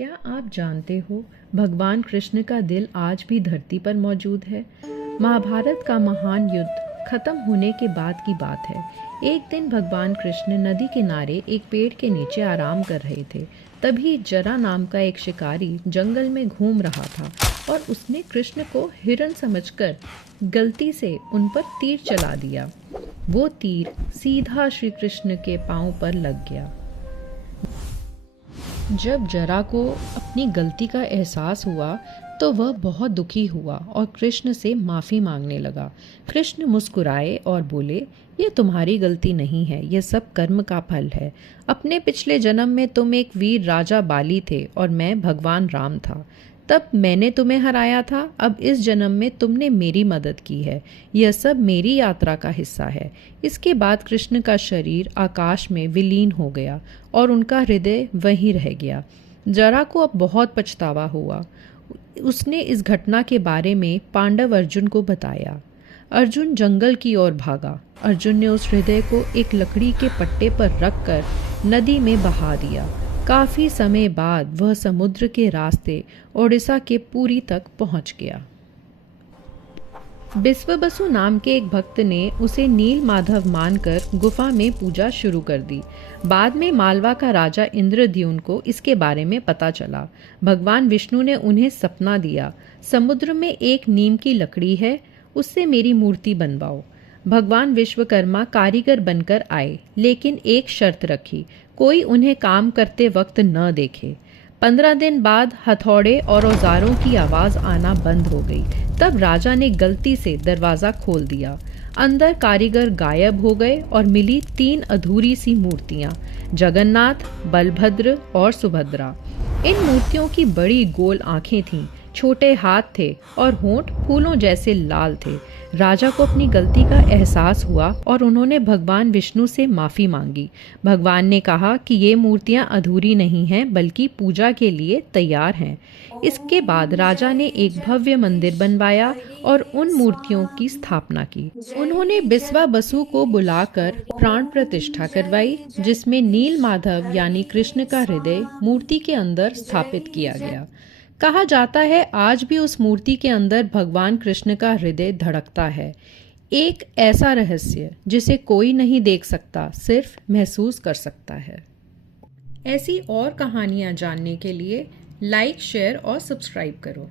क्या आप जानते हो भगवान कृष्ण का दिल आज भी धरती पर मौजूद है। महाभारत का महान युद्ध खत्म होने के बाद की बात है। एक दिन भगवान कृष्ण नदी किनारे एक पेड़ के नीचे आराम कर रहे थे। तभी जरा नाम का एक शिकारी जंगल में घूम रहा था और उसने कृष्ण को हिरण समझकर गलती से उन पर तीर चला दिया। वो तीर सीधा श्री कृष्ण के पांव पर लग गया। जब जरा को अपनी गलती का एहसास हुआ तो वह बहुत दुखी हुआ और कृष्ण से माफ़ी मांगने लगा। कृष्ण मुस्कुराए और बोले, ये तुम्हारी गलती नहीं है, यह सब कर्म का फल है। अपने पिछले जन्म में तुम एक वीर राजा बाली थे और मैं भगवान राम था। तब मैंने तुम्हें हराया था। अब इस जन्म में तुमने मेरी मदद की है। यह सब मेरी यात्रा का हिस्सा है। इसके बाद कृष्ण का शरीर आकाश में विलीन हो गया और उनका हृदय वहीं रह गया। जरा को अब बहुत पछतावा हुआ। उसने इस घटना के बारे में पांडव अर्जुन को बताया। अर्जुन जंगल की ओर भागा। अर्जुन ने उस हृदय को एक लकड़ी के पट्टे पर रखकर नदी में बहा दिया। काफी समय बाद वह समुद्र के रास्ते ओडिशा के पुरी तक पहुंच गया। बिस्वबसु नाम के एक भक्त ने उसे नील माधव मानकर गुफा में पूजा शुरू कर दी। बाद में मालवा का राजा इंद्रद्युम्न को इसके बारे में पता चला। भगवान विष्णु ने उन्हें सपना दिया, समुद्र में एक नीम की लकड़ी है, उससे मेरी मूर्ति बनवाओ। भगवान विश्वकर्मा कारीगर बनकर आए, लेकिन एक शर्त रखी, कोई उन्हें काम करते वक्त न देखे। 15 दिन बाद हथौड़े और औजारों की आवाज आना बंद हो गई। तब राजा ने गलती से दरवाजा खोल दिया। अंदर कारीगर गायब हो गए और मिली 3 अधूरी सी मूर्तियां, जगन्नाथ, बलभद्र और सुभद्रा। इन मूर्तियों की बड़ी गोल आंखें थीं, छोटे हाथ थे और होंठ फूलों जैसे लाल थे। राजा को अपनी गलती का एहसास हुआ और उन्होंने भगवान विष्णु से माफ़ी मांगी। भगवान ने कहा कि ये मूर्तियां अधूरी नहीं हैं, बल्कि पूजा के लिए तैयार हैं। इसके बाद राजा ने एक भव्य मंदिर बनवाया और उन मूर्तियों की स्थापना की। उन्होंने बिस्वा बसु को बुलाकर प्राण प्रतिष्ठा करवाई, जिसमें नील माधव यानी कृष्ण का हृदय मूर्ति के अंदर स्थापित किया गया। कहा जाता है आज भी उस मूर्ति के अंदर भगवान कृष्ण का हृदय धड़कता है। एक ऐसा रहस्य जिसे कोई नहीं देख सकता, सिर्फ महसूस कर सकता है। ऐसी और कहानियां जानने के लिए लाइक, शेयर और सब्सक्राइब करो।